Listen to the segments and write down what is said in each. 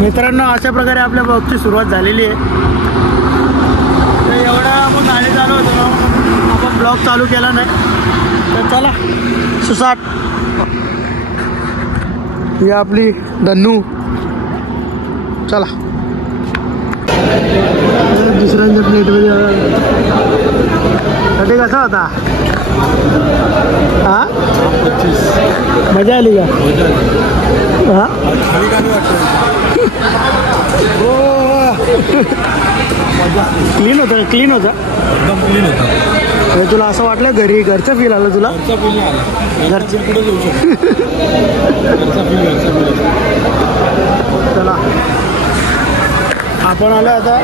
मित्रांनो, अशा प्रकारे आपल्या ब्लॉगची सुरुवात झालेली आहे. तर एवढा आपण गाडी चालू होतो ना, आपण ब्लॉग चालू केला नाही. तर चला सुसाट. ही आपली धन्नू. चला दुसऱ्यांच्या प्लेटमध्ये कधी कसा होता? हा, मजा आली का? हा, क्लीन होतं, क्लीन होतं, एकदम क्लीन होता. तुला असं वाटलं घरी घरचं फील आलं तुला? घरचा फील नाही आला. घरच्या पुढे जाऊ शकतो. घरचा फील. चला आपण आलो आता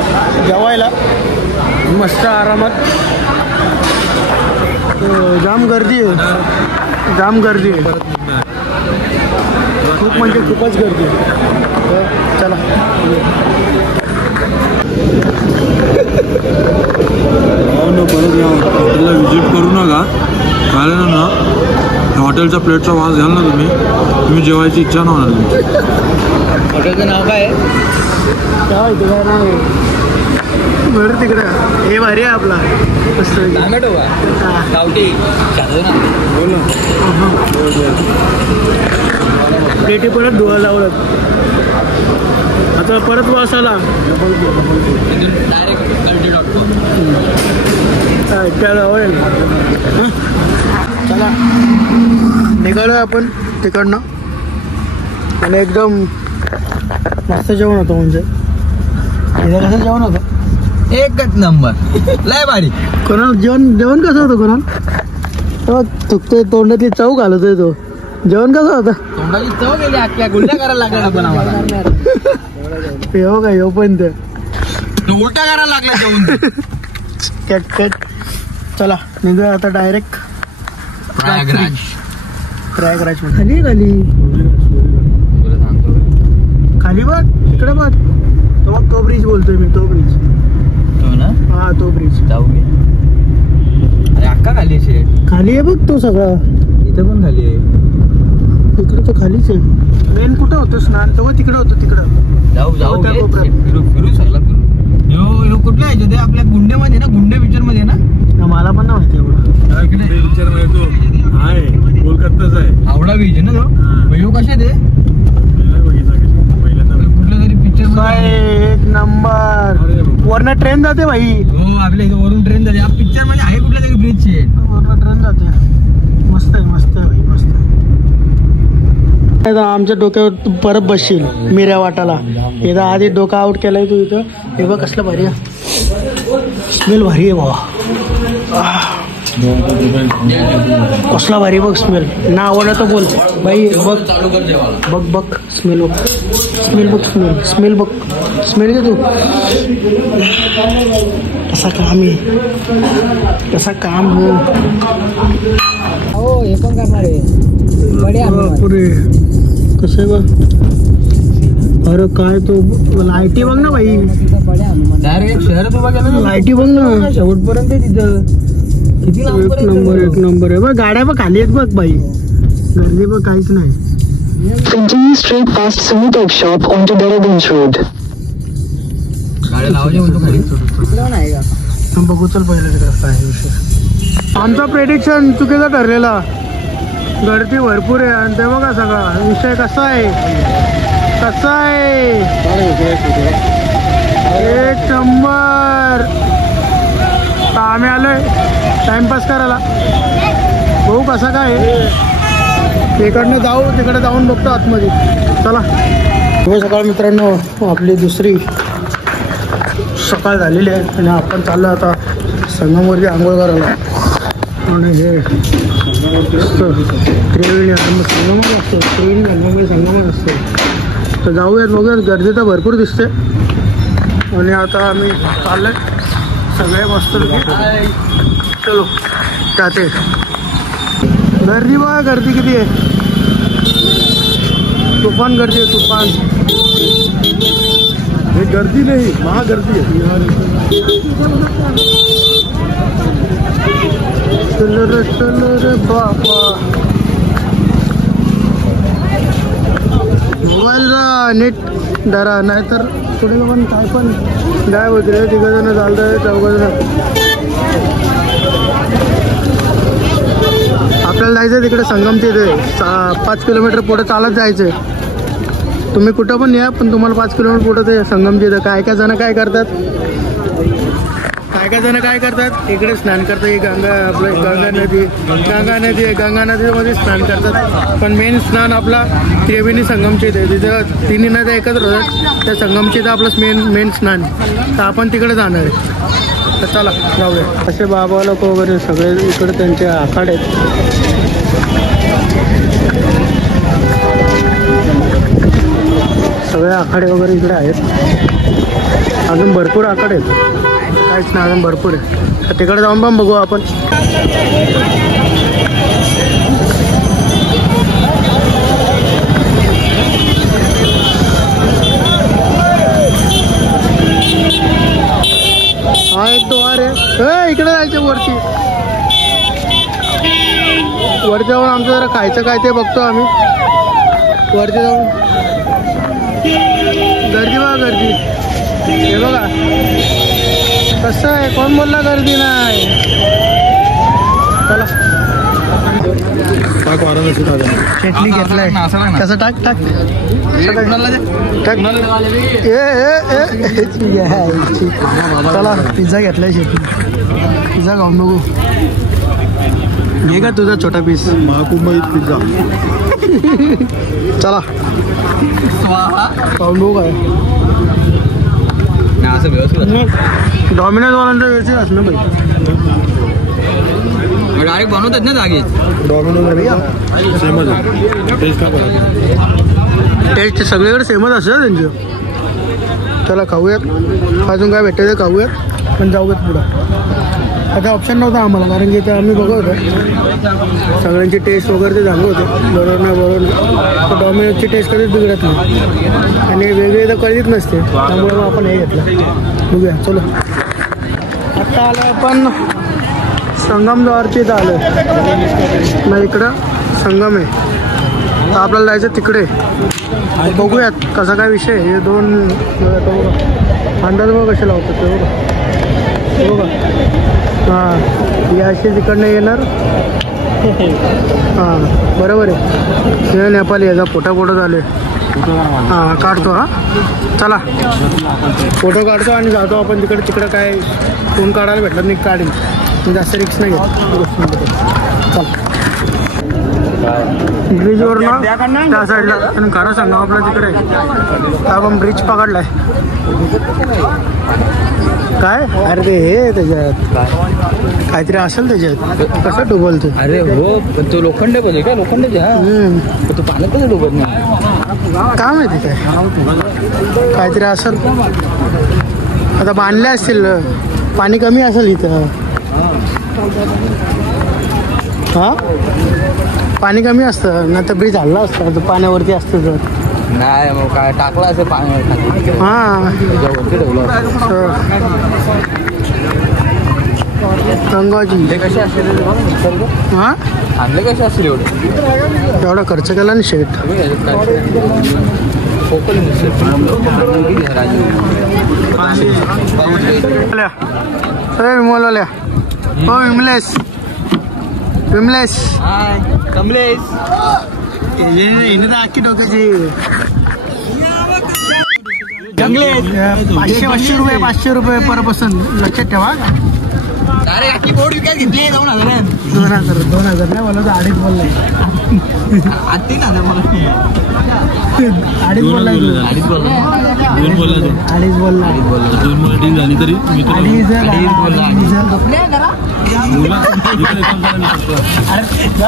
जेवायला मस्त आरामात. जाम गर्दी आहे, जाम गर्दी आहे, खूप म्हणजे खूपच गर्दी आहे. चला परत या हॉटेलला व्हिजिट करू नका, कारण ना हॉटेलच्या प्लेटचा वास घ्याल ना तुम्ही जेवायची इच्छा नाही होणार तुमची. हॉटेलचं नाव काय आहे? काय माहिती काय नाव आहे बरं तिकडे. हे भारी आहे आपला मस्त टोमॅटो गावठी प्लेटी परत धुवा लावलं. आता परत वास आला. चला निघालो आपण तिकडनं आणि एकदम मस्त जेवण होतं. म्हणजे इथं कसं जेवण होतं? एकच नंबर, लय भारी. कोणाला जेवण कसं होतं? कोणाला चुकतोय, तोंडातली चव घालतोय तो. जेवण कसं होतं? तोंडाची चव गेली, अख्ख्या गुंड्या करायला लागल्या आपण आम्हाला. येऊ का येऊ पण ते उलटा करायला लागला जेवण. कट. चला निघूया आता डायरेक्ट प्रयागराज. खाली खाली खाली बघ, तिकडे बघ. तो बघ, तो ब्रिज बोलतोय मी, तो ब्रिज. तो ना? हा तो ब्रिज. जाऊ गे. अरे अक्का खाली आहे. खाली आहे बघ तो सगळा. इथं पण खाली आहे. तिकडे तो खालीच आहे. मेन कुठं होतं स्नान? तो तिकडे होतो, तिकडं. जाऊ त्या कोपऱ्यात. फिरू सगळा फिरू. यो कुठला आहे ते? आपल्या गुंड्यामध्ये ना, गुंडे पिक्चर मध्ये ना. मला पण नाही माहिती एवढं. पिक्चर मध्ये तो आहे, कोलकाताच आहे. आवडा बीच आहे ना तो. यो कसे ते कुठल्या तरी पिक्चर काय एक नंबर. वरनं ट्रेन जाते भाई. हो, आपल्या इथं वरून ट्रेन जाते. पिक्चर मध्ये आहे कुठल्या तरी ब्रिजची. वरनं ट्रेन जाते. मस्त आहे, मस्त आहे भाई, मस्त आहे. आमच्या डोक्यावर तू परत बसशील मिऱ्या वाटाला. इथं आधी डोका आउट केलाय तू. इथं हे बघ कसलं भारी आहे. स्मेल भारी आहे बाबा. कसला भारी बघ स्मेल. ना आवडलं तर बोल भाई. बघ बघ बघ स्मेल बघ, स्मेल बघ, स्मेल बघ, स्मेल घे तू. कसा काम आहे, कसा काम हो. हो, हे पण करणार आहे. पुरे कसं आहे बघ. अरे काय तो लाईटी बघ ना भाई. डायरेक्ट शहरात उभा केला ना. लाईटी बघ ना शेवटपर्यंत तिथं. किती एक नंबर, एक नंबर आहे बघ. गाड्या बघ खाली आहेत बघ भाई. गर्दी बघ काहीच नाही. Continue straight past Sumitomo shop onto Beargans Road. गाड्या लावायच्या म्हणतो खाली. नाही का? बघू चल पहिलं तिकडं काय विषय. आमचा प्रेडिक्शन चुकीचा ठरलेला. गर्दी भरपूर आहे आणि ते बघा सगळा विषय कसा आहे, कसा आहे. एक नंबर. आम्ही आलोय टाइमपास करायला. भाऊ कसा काय इकडनं जाऊ, तिकडे जाऊन बघतो आतमध्ये. चला सकाळ मित्रांनो, आपली दुसरी सकाळ झालेली आहे आणि आपण चाललो आता संगमवरती आंघोळ करायला. आणि हे त्रिवेणी संगमच असतो, त्रिवेणी संगम संगमच असतो. तर जाऊयात, बघूयात. गर्दी तर भरपूर दिसते. आणि आता आम्ही चाललोय सगळे मस्त. चलो जाते. गर्दी बघा, गर्दी किती आहे. तुफान गर्दी आहे, तुफान. हे गर्दी नाही, महागर्दी आहे. चलो रे बाबा. मोबाईल नेट धरा, नाहीतर पुढे पण काय पण गायब होते रे. 3 जण चालतंय, 4 जण. आपल्याला जायचं तिकडे संगमचे इथे 5 किलोमीटर पुढे चालत जायचं. तुम्ही कुठं पण या, पण तुम्हाला 5 किलोमीटर पुढे ते संगमचे इथं. काय जण काय करतात, काय करतात इकडे स्नान करतात. ही गंगा नदीमध्ये स्नान करतात. पण मेन स्नान आपला त्रिवेणी संगमचे इथे. तिथं तिन्ही नद्या एकत्र होतात. त्या संगमचे इथं आपलं मेन स्नान. तर आपण तिकडे जाणार आहे. तर चला जाऊया. असे बाबा लोक वगैरे सगळे इकडे त्यांचे आखाडे आहेत. सगळे आखाडे वगैरे इकडे आहेत. अजून भरपूर आखाडे आहेत. काहीच नाही, अजून भरपूर आहे. तर तिकडे जाऊन पण बघू आपण. हा एक द्वार आहे. इकडे जायचं वरती. वरती जाऊन आमचं जरा खायचं काय ते बघतो आम्ही. वरती जाऊन गर्दी बघा, गर्दी हे बघा कसं आहे. कोण बोलला गर्दी नाही. चला चटणी घेतलाय. कसं टाक टाक चला पिझ्झा घेतलाय. शेती पिझ्झा खाऊन बघू. घे का तुझा छोटा पीस. महाकुंभ पिझ्झा. चला खाऊन बघू. काय डॉमिनोज वाल्यांचा व्यवस्थित असणं पाहिजे. डायरेक्ट बनवतात ना जागेच. डॉमिनोज टेस्ट सगळीकडे सेमच असतं त्यांची. चला खाऊयात. अजून काय भेटतं ते खाऊयात. पण जाऊयात पुढं. आता ऑप्शन नव्हता आम्हाला, कारण की ते आम्ही बघत होतो सगळ्यांची टेस्ट वगैरे ते सांगत होते. बरोबर नाही तर डॉमिनोजची टेस्ट कधीच बिघडत नाही आणि वेगळी तर कधीच नसते. त्यामुळे मग आपण हे घेतलं. बघूया चलो. आत्ता आलं आपण संगमद्वारची इथं आलो. मग इकडं संगम आहे. तर आपल्याला जायचं तिकडे. बघूयात कसा काय विषय. हे 2 अंदाज बघ कसे लावतात ते बघा. बघा हां ही अशी तिकडनं येणार. हां बरोबर आहे. हे नेपाली याचा फोटो झाले. हां काढतो. हां चला फोटो काढतो आणि जातो आपण तिकडं काय फोन काढायला भेटलं नाही काढीन. जास्त रिक्स नाही घेत. चल ब्रिजवर ना त्या साईडला आणि खरं सांगा आपल्या तिकडे आपण ब्रिज पकडलाय. काय अरे ते हे त्याच्यात काहीतरी असेल त्याच्यात. कसं डुबलतो. अरे हो पण तो लोखंड पाहिजे का. लोखंड हा तो पाण्यात कसं डुबत नाही. काय माहिती काय काहीतरी असेल. आता बांधले असतील. पाणी कमी असेल इथं. हा पाणी कमी असतं ना तर ब्रिज हल्ला असतं. तर पाण्यावरती असतं तर नाही मग काय टाकलं असं पाण्यावर. हां ठेवलं गंगाजी. ते कसे असतील हां आणले कसे असतील एवढा खर्च केला ना शेट. विमलवाल्या हो विमलेश कमलेश हिने तर आखी डोक्याची. 500 रुपये पर पर्सन. लक्षात ठेवा. अरे आखी बोर्ड विकत घेतली 2,000 नाही बोलला तर 2.5 बोललाय. 3,000 मला 2.5 बोललाय. 2.5 बोलला. 2 डील झाली तरी मी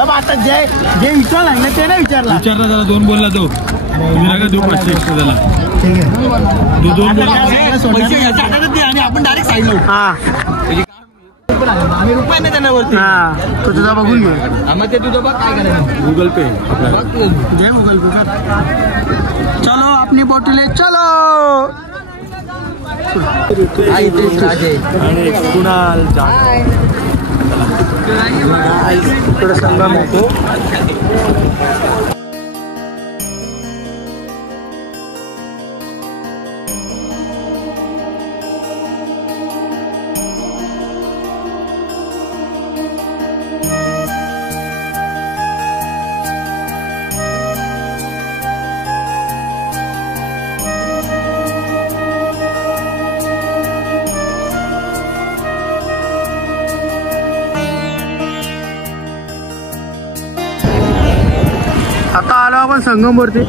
आता जे विचार लागलं ते नाही विचारला त्याला 2 बोलला तो. तुम्ही नका देऊ 500 एक्स्ट्रा त्याला. ठीक आहे. 2 बोलला आणि आपण डायरेक्ट साईड हां आम्ही रुपये नाही त्यांना वरती. हां तो तुझा बघून घे. मग ते तुझं बघ काय करायचं. गूगल पे जय गूगल पे कर. चलो अपनी बोटले चलो. कुणाल इकडे संगम आहे. तो आपण संगमवरती.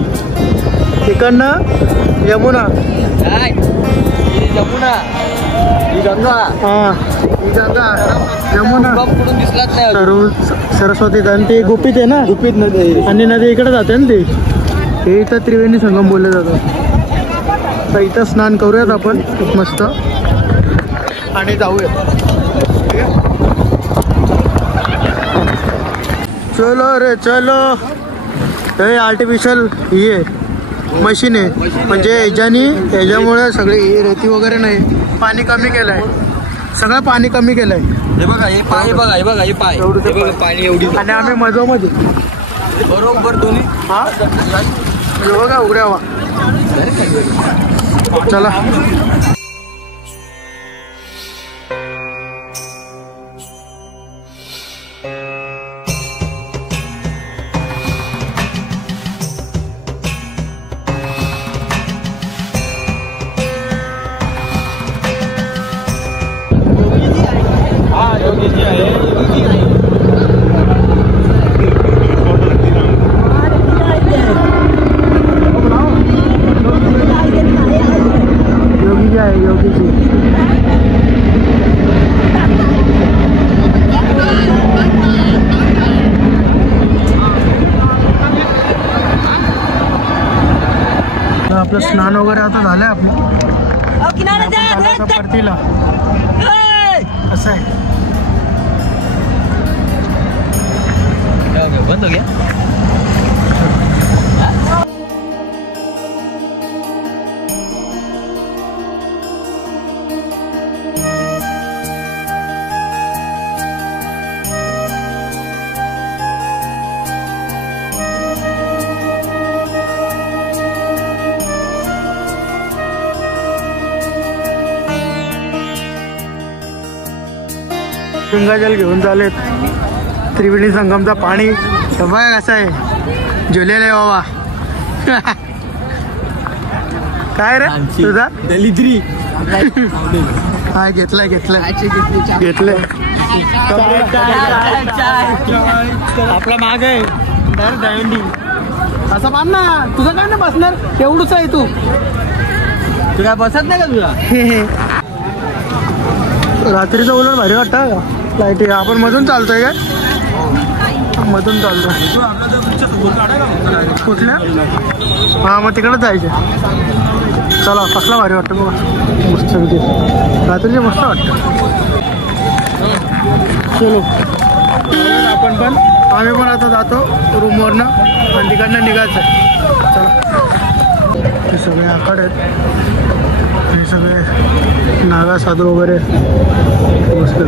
तिकडनं यमुना, यमुना ही गंगा, हा ही गंगा यमुना कुठून दिसलाच नाही. सरस्वती आणि ती गुपित आहे ना, गुपित नदी आणि नदी इकडे जाते ना ती. हे इथं त्रिवेणी संगम बोललं जातं. तर इथं स्नान करूयात आपण खूप मस्त आणि जाऊयात. चलो रे चलो. हे आर्टिफिशियल ही आहे मशीन आहे, म्हणजे याच्यामुळे सगळे रेती वगैरे नाही, पाणी कमी केलं आहे, सगळं पाणी कमी केलं आहे. हे बघा, हे पाय बघा, हे बघा, हे पाय एवढं हे बघा, पाणी एवढी. आणि आम्ही मजोमध्ये बरोबर दोन्ही. हा हे बघा उघड्या वा. चला आपलं स्नान वगैरे आता झालंय आपलं. परतीला असं आहे. बंद हो गया. गंगाजल घेऊन चालेत. त्रिवेणी संगमचा पाणी बघा कसं आहे, झुलेलं आहे बाबा. काय रे तुझा दलिद्री काय घेतलंय आपला माग आहे दंडी. असं बांध ना, तुझं काय ना बसणार, एवढंच आहे तू काय बसत नाही का तुला. रात्रीचं उलट भारी वाटतं का लाईट. आपण मधून चालतोय काय, मधून चालतोय कुठल्या. हा मग तिकडे जायचं. चला कसला भारी वाटतं बघा, मस्त रात्रीचे मस्त वाटतं. चलो आपण पण, आम्ही पण आता जातो रूमवरनं आणि तिकडनं निघायचं. चला हे सगळे आकडे आहेत, हे सगळे नागा साधू वगैरे बसले.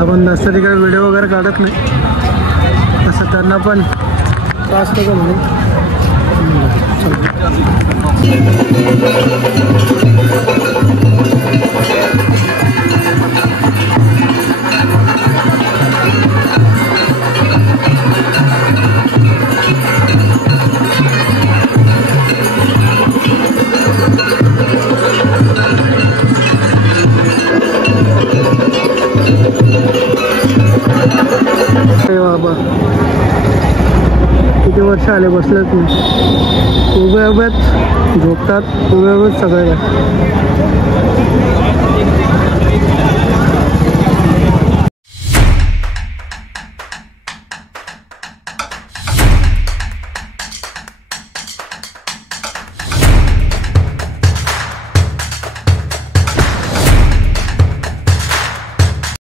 आपण जास्त तिकडे व्हिडिओ वगैरे काढत नाही, असं त्यांना पण त्रास नको म्हणून. बाबा किती वर्ष आले बसले तुम्ही, उभे उभ्यात झोपतात, उभे उभेच सगळे.